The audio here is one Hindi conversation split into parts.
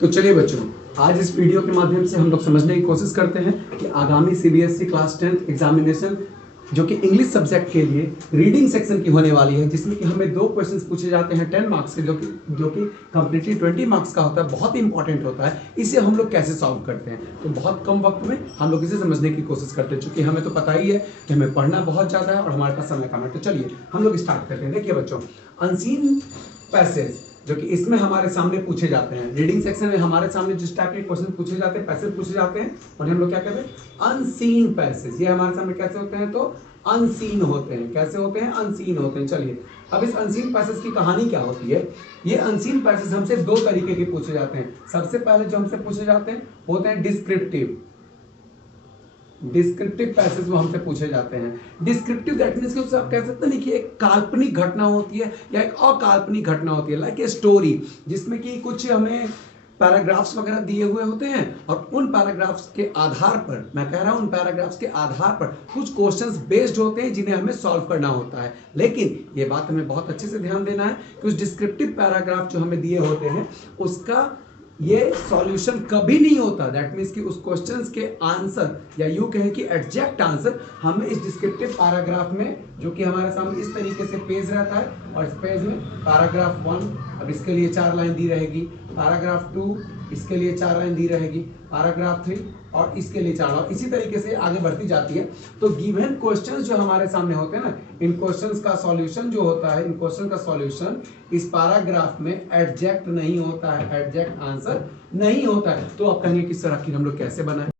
तो चलिए बच्चों, आज इस वीडियो के माध्यम से हम लोग समझने की कोशिश करते हैं कि आगामी सीबीएसई क्लास 10 एग्जामिनेशन जो कि इंग्लिश सब्जेक्ट के लिए रीडिंग सेक्शन की होने वाली है, जिसमें कि हमें 2 क्वेश्चंस पूछे जाते हैं 10 मार्क्स के, जो कि कंप्लीटली 20 मार्क्स का होता है, बहुत ही इंपॉर्टेंट होता है। इसे हम लोग कैसे सॉल्व करते हैं, तो बहुत कम वक्त में हम लोग इसे समझने की कोशिश करते हैं, चूंकि हमें तो पता ही है कि हमें पढ़ना बहुत ज़्यादा है और हमारे पास समय कम है। तो चलिए हम लोग स्टार्ट करते हैं। देखिए बच्चों, अनसीन पैसेज जो कि इसमें हमारे सामने पूछे जाते हैं, रीडिंग सेक्शन में हमारे सामने जिस टाइप के क्वेश्चन पूछे जाते हैं, पैसेज पूछे जाते हैं, और हम लोग क्या कहते हैं, अनसीन पैसेज। ये हमारे सामने कैसे होते हैं, तो अनसीन होते हैं। कैसे होते हैं, अनसीन होते हैं। चलिए अब इस अनसीन पैसेज की कहानी क्या होती है। ये अनसीन पैसेज हमसे 2 तरीके के पूछे जाते हैं। सबसे पहले जो हमसे पूछे जाते हैं होते हैं डिस्क्रिप्टिव पैसेज, वो हमसे पूछे जाते हैं। डिस्क्रिप्टिव दैट मींस कि आप कह सकते हैं कि एक काल्पनिक घटना होती है या एक अकाल्पनिक घटना होती है, लाइक ए स्टोरी, जिसमें कि कुछ हमें पैराग्राफ्स वगैरह दिए हुए होते हैं और उन पैराग्राफ्स के आधार पर, मैं कह रहा हूं उन पैराग्राफ्स के आधार पर कुछ क्वेश्चंस बेस्ड होते हैं जिन्हें हमें सॉल्व करना होता है। लेकिन ये बात हमें बहुत अच्छे से ध्यान देना है कि उस डिस्क्रिप्टिव पैराग्राफ जो हमें दिए होते हैं उसका ये सॉल्यूशन कभी नहीं होता। दैट मीन्स कि उस क्वेश्चंस के आंसर या यूं कहें कि एग्जैक्ट आंसर हमें इस डिस्क्रिप्टिव पैराग्राफ में, जो कि हमारे सामने इस तरीके से पेज रहता है, और इस पेज में पैराग्राफ 1, अब इसके लिए 4 लाइन दी रहेगी, पैराग्राफ 2 इसके लिए 4 लाइन दी रहेगी, पैराग्राफ 3 और इसके लिए 4, और इसी तरीके से आगे बढ़ती जाती है। तो गिवन क्वेश्चंस जो हमारे सामने होते हैं ना, इन क्वेश्चंस का सॉल्यूशन जो होता है, इन क्वेश्चन का सॉल्यूशन इस पैराग्राफ में एग्जैक्ट नहीं होता है, एग्जैक्ट आंसर नहीं होता है। तो आप कहेंगे कि सर आखिर हम लोग कैसे बनाएं।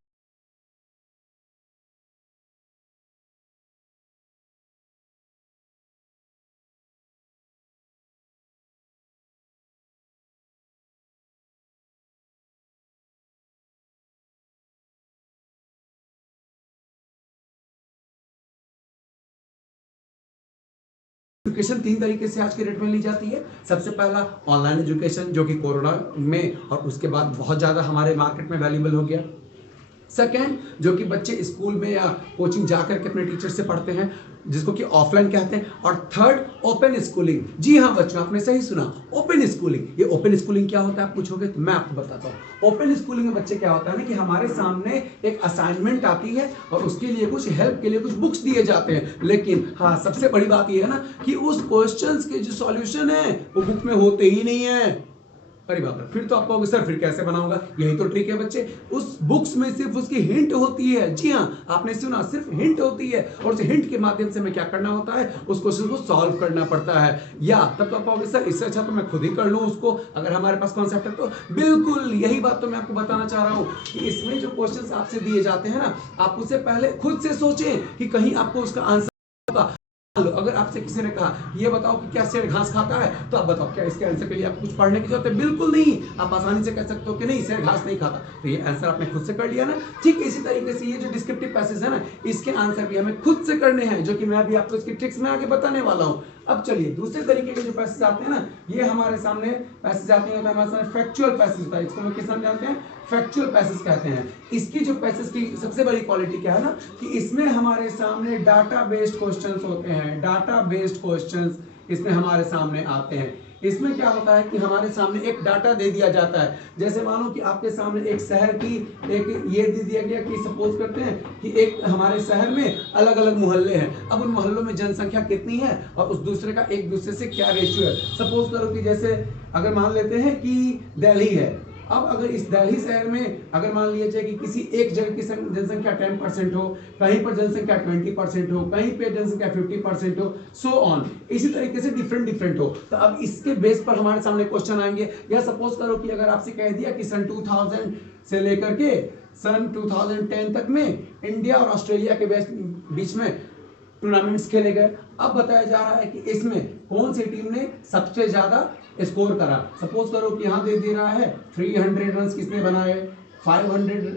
एजुकेशन 3 तरीके से आज के डेट में ली जाती है। सबसे पहला ऑनलाइन एजुकेशन, जो कि कोरोना में और उसके बाद बहुत ज़्यादा हमारे मार्केट में वैल्यूबल हो गया। सेकेंड, जो कि बच्चे स्कूल में या कोचिंग जाकर के अपने टीचर से पढ़ते हैं, जिसको कि ऑफलाइन कहते हैं। और थर्ड, ओपन स्कूलिंग। जी हाँ बच्चों, आपने सही सुना, ओपन स्कूलिंग। ये ओपन स्कूलिंग क्या होता है आप पूछोगे, तो मैं आपको बताता हूँ। ओपन स्कूलिंग में बच्चे क्या होता है ना कि हमारे सामने एक असाइनमेंट आती है और उसके लिए कुछ हेल्प के लिए कुछ बुक्स दिए जाते हैं, लेकिन हाँ सबसे बड़ी बात यह है ना कि उस क्वेश्चंस के जो सॉल्यूशन है वो बुक में होते ही नहीं है। अरे बाप रे, फिर तो आप कहोगे सर फिर कैसे बनाऊंगा। यही तो ट्रिक है बच्चे, उस बुक्स में सिर्फ उसकी हिंट होती है। जी हाँ, आपने सुना, सिर्फ हिंट होती है, और उस हिंट के माध्यम से हमें क्या करना होता है, उस क्वेश्चन को सॉल्व करना पड़ता है। या तब तो आप कहोगे सर इससे अच्छा तो मैं खुद ही कर लूं उसको, अगर हमारे पास कॉन्सेप्ट है तो। बिल्कुल यही बात तो मैं आपको बताना चाह रहा हूं कि इसमें जो क्वेश्चन आपसे दिए जाते हैं ना, आप उससे पहले खुद से सोचें कि कहीं आपको उसका आंसर होगा। अगर आपसे किसी ने कहा ये बताओ कि क्या शेर घास खाता है, तो आप बताओ क्या इसके आंसर के लिए आपको कुछ पढ़ने की जरूरत है? बिल्कुल नहीं। आप आसानी से कह सकते हो कि नहीं, शेर घास नहीं खाता, तो ये आंसर आपने खुद से कर लिया ना। ठीक इसी तरीके से ये जो डिस्क्रिप्टिव पैसेज है ना, इसके आंसर भी हमें खुद से करने हैं, जो कि मैं अभी आपको इसकी ट्रिक्स में आगे बताने वाला हूं। अब चलिए दूसरे तरीके के जो पैसेज आते हैं ना, ये हमारे सामने पैसेज आते हैं, हमारे सामने फैक्चुअल पैसेज होता है। इसको हम किस नाम जानते हैं, फैक्चुअल पैसेज कहते हैं। इसकी जो पैसेज की सबसे बड़ी क्वालिटी क्या है ना कि इसमें हमारे सामने डाटा बेस्ड क्वेश्चंस होते हैं। डाटा बेस्ड क्वेश्चंस इसमें हमारे सामने आते हैं। इसमें क्या होता है कि हमारे सामने एक डाटा दे दिया जाता है। जैसे मानो कि आपके सामने एक शहर की एक ये दे दिया गया कि सपोज करते हैं कि एक हमारे शहर में अलग अलग मोहल्ले हैं। अब उन मोहल्लों में जनसंख्या कितनी है और उस दूसरे का एक दूसरे से क्या रेशियो है। सपोज करो कि जैसे अगर मान लेते हैं कि दिल्ली है। अब अगर इस दिल्ली शहर में अगर मान लिया जाए कि किसी एक जगह की जनसंख्या 10% हो, कहीं पर जनसंख्या 20% हो, कहीं पे जनसंख्या 50% हो, सो ऑन, इसी तरीके से डिफरेंट हो। तो अब इसके बेस पर हमारे सामने क्वेश्चन आएंगे। या सपोज करो कि अगर आपसे कह दिया कि सन 2000 से लेकर के सन 2010 तक में इंडिया और ऑस्ट्रेलिया के बीच में टूर्नामेंट्स खेले गए। अब बताया जा रहा है कि इसमें कौन सी टीम ने सबसे ज्यादा स्कोर करा। सपोज करो कि यहाँ दे रहा है 300 रन किसने बनाए, 500।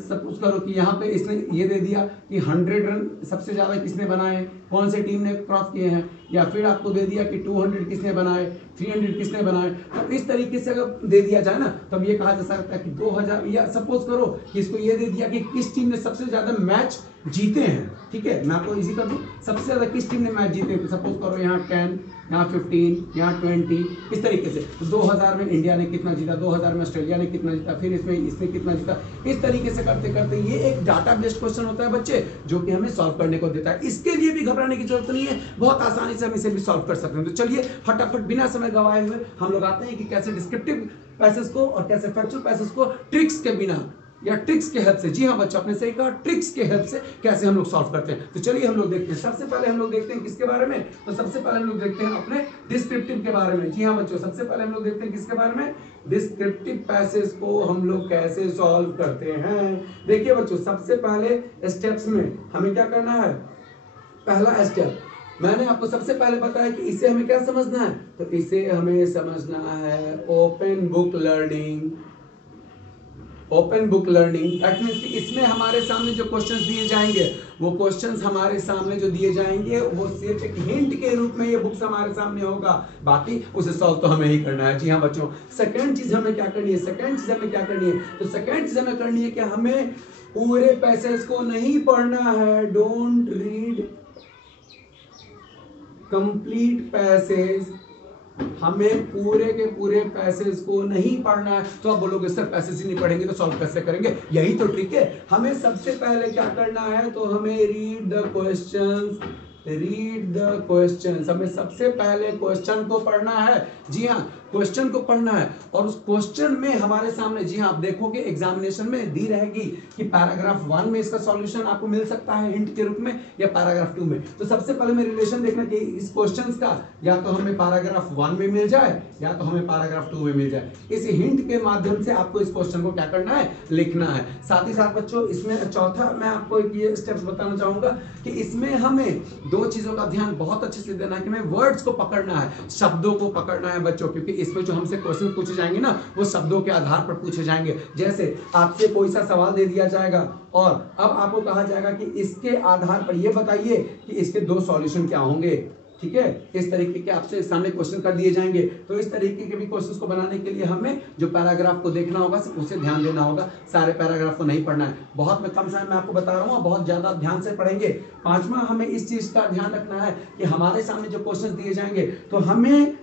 सपोज करो कि यहाँ पे इसने ये दे दिया कि 100 रन सबसे ज्यादा किसने बनाए, कौन से टीम ने क्रॉस किए हैं। या फिर आपको दे दिया कि 200 किसने बनाए, 300 किसने बनाए। तो इस तरीके से अगर दे दिया जाए ना, तब ये कहा जा सकता है कि 2000। या सपोज करो कि इसको ये दे दिया कि किस टीम ने सबसे ज्यादा मैच जीते हैं, ठीक है। मैं आपको इजी कर दूं, सबसे ज्यादा किस टीम ने मैच जीते हैं? तो सपोज करो यहाँ 10, यहाँ 15, यहाँ 20, इस तरीके से। तो 2000 में इंडिया ने कितना जीता, 2000 में ऑस्ट्रेलिया ने कितना जीता, फिर इसमें कितना जीता, इस तरीके से करते करते ये एक डाटा बेस्ड क्वेश्चन होता है बच्चे, जो कि हमें सॉल्व करने को देता है। इसके लिए भी घबराने की जरूरत नहीं है, बहुत आसानी से हम इसे भी सॉल्व कर सकते हैं। तो चलिए फटाफट बिना समय गवाए हुए हम लोग आते हैं कि कैसे डिस्क्रिप्टिव पैसेज को और कैसे फैक्चुअल पैसेज को ट्रिक्स के बिना या ट्रिक्स के हेल्प से, जी हाँ बच्चों आपने सही कहा, ट्रिक्स के हेल्प से कैसे हम लोग सॉल्व करते हैं। तो चलिए हम लोग देखते हैं। सबसे पहले हम लोग देखते हैं किसके बारे में? तो सबसे पहले हम लोग देखते हैं अपने डिस्क्रिप्टिव के बारे में। जी हाँ बच्चों, सबसे पहले हम लोग देखते हैं किसके बारे में? डिस्क्रिप्टिव पैसेज को हम लोग कैसे सॉल्व करते हैं। देखिए बच्चों, सबसे पहले स्टेप्स में हमें क्या करना है? पहला स्टेप मैंने आपको सबसे पहले बताया कि इसे हमें क्या समझना है? तो इसे हमें समझना है open book learning. Open book learning that means कि इसमें हमारे सामने जो क्वेश्चंस दिए जाएंगे, वो क्वेश्चंस हमारे सामने जो दिए जाएंगे वो सिर्फ एक हिंट के रूप में ये बुक्स हमारे सामने होगा, बाकी उसे सॉल्व तो हमें ही करना है। जी हाँ बच्चों, सेकंड चीज हमें क्या करनी है? तो सेकंड चीज हमें करनी है कि हमें पूरे पैसेज को नहीं पढ़ना है। डोंट रीड कंप्लीट पैसेज, हमें पूरे के पूरे पैसेज को नहीं पढ़ना है। तो आप बोलोगे सर पैसेज ही नहीं पढ़ेंगे तो सॉल्व कैसे करेंगे? यही तो ट्रिक है। हमें सबसे पहले क्या करना है? तो हमें रीड द क्वेश्चंस, हमें सबसे पहले क्वेश्चन को पढ़ना है। जी हाँ, क्वेश्चन को पढ़ना है और उस क्वेश्चन में हमारे सामने, जी हाँ आप देखोगे एग्जामिनेशन में दी रहेगी कि पैराग्राफ 1 में इसका सॉल्यूशन आपको मिल सकता है हिंट के रूप में, या पैराग्राफ 2 में। तो सबसे पहले मैं रिलेशन देखना कि इस क्वेश्चंस का या तो हमें पैराग्राफ 1 में मिल जाए या तो हमें पैराग्राफ 2 में मिल जाए। इस हिंट के माध्यम से आपको इस क्वेश्चन को क्या करना है? लिखना है। साथ ही साथ बच्चों इसमें चौथा मैं आपको एक ये स्टेप्स बताना चाहूंगा कि इसमें हमें दो चीजों का ध्यान बहुत अच्छे से देना है कि हमें वर्ड्स को पकड़ना है, शब्दों को पकड़ना है बच्चों, क्योंकि इसमें जो हमसे क्वेश्चन पूछे जाएंगे ना, वो शब्दों के आधार पर पूछे जाएंगे। जैसे आपसे कोई सा सवाल दे दिया जाएगा और अब आपको कहा जाएगा कि इसके आधार पर ये बताइए कि इसके 2 सॉल्यूशन क्या होंगे, ठीक है। इस तरीके के आपसे सामने क्वेश्चन कर दिए जाएंगे। तो इस तरीके के भी क्वेश्चंस को बनाने के लिए हमें जो पैराग्राफ को देखना होगा उसे ध्यान देना होगा, सारे पैराग्राफ को नहीं पढ़ना है। बहुत में कम समय में आपको बता रहा हूँ, बहुत ज्यादा ध्यान से पढ़ेंगे। पांचवा हमें इस चीज का ध्यान रखना है कि हमारे सामने जो क्वेश्चन दिए जाएंगे तो हमें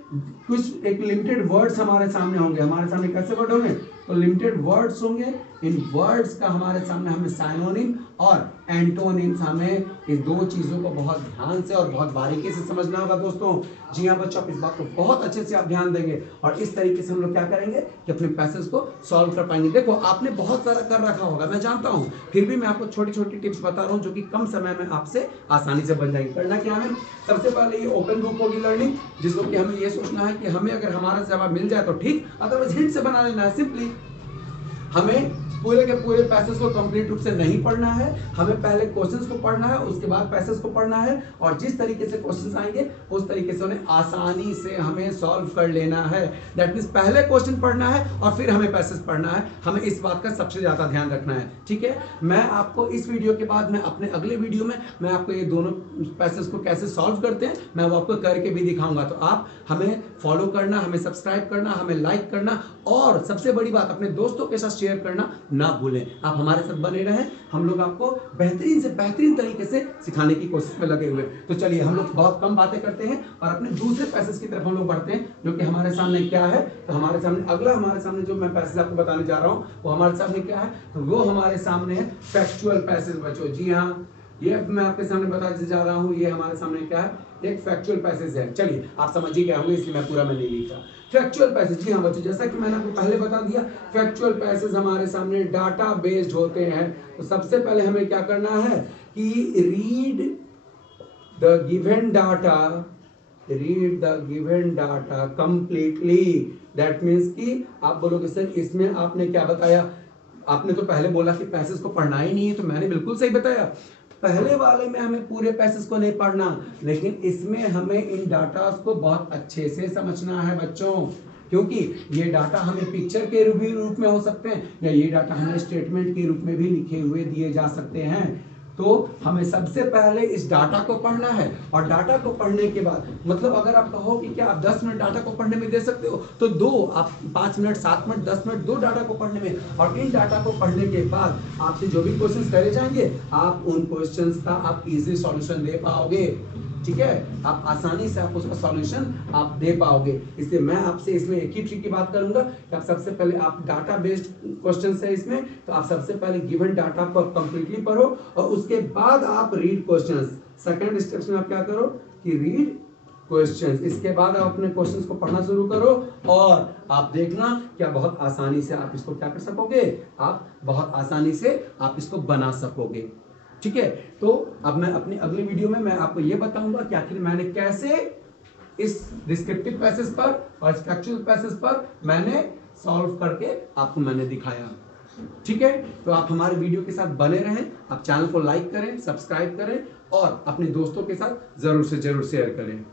कुछ एक लिमिटेड वर्ड्स हमारे सामने होंगे। हमारे सामने कैसे वर्ड होंगे? तो लिमिटेड वर्ड्स होंगे। इन वर्ड्स का हमारे सामने हमें साइनोनिम और एंटोनिम्स, हमें इस 2 चीजों को बहुत ध्यान से और बहुत बारीकी से समझना होगा दोस्तों। जी हाँ बच्चों, आप इस बात को बहुत अच्छे से आप ध्यान देंगे और इस तरीके से हम लोग क्या करेंगे कि अपने पैसेज को सॉल्व कर पाएंगे। देखो आपने बहुत सारा कर रखा होगा, मैं जानता हूँ, फिर भी मैं आपको छोटी छोटी टिप्स बता रहा हूँ जो कि कम समय में आपसे आसानी से बन जाएंगे। करना क्या है? सबसे पहले ये ओपन बुक होगी लर्निंग, जिसको कि हमें ये सोचना है कि हमें अगर हमारा जवाब मिल जाए तो ठीक, अदरवाइज हिंट से बना लेना है। सिंपली हमें पूरे के पूरे पैसेज को कंप्लीट रूप से नहीं पढ़ना है, हमें पहले क्वेश्चंस को पढ़ना है, उसके बाद पैसेज को पढ़ना है और जिस तरीके से क्वेश्चंस आएंगे उस तरीके से उन्हें आसानी से हमें सॉल्व कर लेना है। दैट मींस पहले क्वेश्चन पढ़ना है और फिर हमें पैसेज पढ़ना है। हमें इस बात का सबसे ज्यादा ध्यान रखना है, ठीक है। मैं आपको इस वीडियो के बाद में अपने अगले वीडियो में मैं आपको ये दोनों पैसेज को कैसे सॉल्व करते हैं मैं वो आपको करके भी दिखाऊंगा। तो आप हमें फॉलो करना, हमें सब्सक्राइब करना, हमें लाइक करना और सबसे बड़ी बात अपने दोस्तों के साथ शेयर करना ना भूलें। आप हमारे साथ बने रहें, हम लोग आपको बेहतरीन से बेहतरीन तरीके से सिखाने की कोशिश में लगे हुए। तो चलिए हम लोग बहुत कम बातें करते हैं और अपने दूसरे पैसेज की तरफ हम लोग बढ़ते हैं, जो कि हमारे सामने क्या है। तो हमारे सामने अगला हमारे सामने जो मैं पैसेज आपको बताने जा रहा हूँ वो हमारे सामने क्या है? तो वो हमारे सामने है फैक्चुअल पैसेज बच्चों। जी हाँ, ये मैं आपके सामने बताने जा रहा हूँ, ये हमारे सामने क्या है? एक फैक्चुअल पैसेज है। चलिए आप समझ ही गए होंगे, इसलिए मैं पूरा में नहीं लिखा। फैक्चुअल पैसेज, जी हाँ बच्चों, जैसा कि मैंने आपको पहले बता दिया, फैक्चुअल पैसेज हमारे सामने डाटा बेस्ड होते हैं। तो सबसे पहले हमें क्या करना है कि read the given data completely. That means कि आप बोलोगे सर इसमें आपने क्या बताया? आपने तो पहले बोला कि पैसेज को पढ़ना ही नहीं है, तो मैंने बिल्कुल सही बताया। पहले वाले में हमें पूरे पैसेज को नहीं पढ़ना, लेकिन इसमें हमें इन डाटा को बहुत अच्छे से समझना है बच्चों, क्योंकि ये डाटा हमें पिक्चर के रूप में हो सकते हैं या ये डाटा हमें स्टेटमेंट के रूप में भी लिखे हुए दिए जा सकते हैं। तो हमें सबसे पहले इस डाटा को पढ़ना है, और डाटा को पढ़ने के बाद मतलब अगर आप कहो कि क्या आप 10 मिनट डाटा को पढ़ने में दे सकते हो, तो दो, आप 5 मिनट, 7 मिनट, 10 मिनट दो डाटा को पढ़ने में। और इन डाटा को पढ़ने के बाद आपसे जो भी क्वेश्चंस करे जाएंगे, आप उन क्वेश्चंस का आप इजी सॉल्यूशन दे पाओगे। ठीक है, आप आसानी से आप उसका सॉल्यूशन आप दे पाओगे। इसलिए मैं आपसे इसमें एक ही ट्रिक की बात करूंगा कि आप सबसे पहले आप डाटा बेस्ड क्वेश्चंस है इसमें, तो आप सबसे पहले गिवन डाटा को कंप्लीटली पढ़ो और उसके बाद आप रीड क्वेश्चंस। सेकंड स्टेप में आप क्या करो कि रीड क्वेश्चंस, इसके बाद आप अपने क्वेश्चंस को पढ़ना शुरू करो और आप देखना क्या बहुत आसानी से आप इसको क्या कर सकोगे, आप बहुत आसानी से आप इसको बना सकोगे। ठीक है, तो अब मैं अपनी अगली वीडियो में मैं आपको ये बताऊंगा कि आखिर मैंने कैसे इस डिस्क्रिप्टिव पैसेज पर और फैक्चुअल पैसेज पर मैंने सॉल्व करके आपको मैंने दिखाया। ठीक है, तो आप हमारे वीडियो के साथ बने रहें, आप चैनल को लाइक करें, सब्सक्राइब करें और अपने दोस्तों के साथ जरूर से जरूर शेयर करें।